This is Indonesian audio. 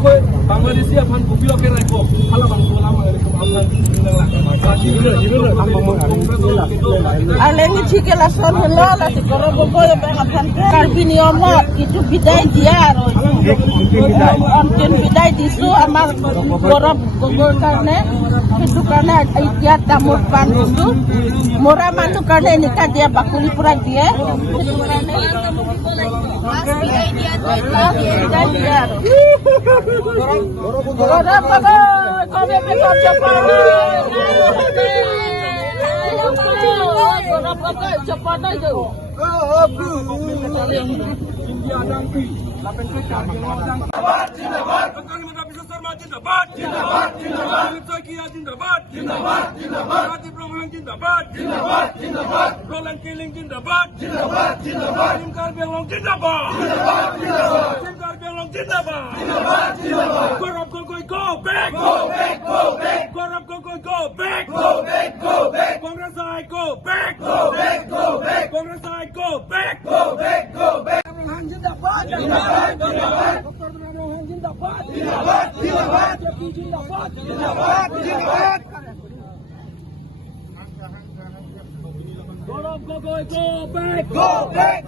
Gogoi Bangladeshi aphan bupio ke raiko hala bang sulam alaikum aphan Alengi chike la son hello la ti koro Gogoi bang aphan karbini omo itu bidai dia ro amten bidai disu amar koro Gogoi karne itu karne aitia tamur pan itu mora manu karne nikah dia bakuli pura dia itu karne bidai dia Gorap Gogoi kami bekor cepat Gorap Gogoi cepat aja India dangpi lapen pekar jindabad jindabad Pakar Mata Bisa Sarma jindabad jindabad jindabad Sakia jindabad jindabad jindabad Ratib Roman jindabad jindabad jindabad Roland Killing jindabad jindabad jindabad Simkar Belong jindabad jindabad jindabad Simkar Belong jindabad jindabad jindabad Gorap Gogoi go back go back go back Gorap Gogoi go back go back go back Congress I go back go back go back Congress I go back go back go back Jindabad jindabad jindabad Dr. Rohan jindabad jindabad jindabad jindabad jindabad jindabad Gorap Gogoi go back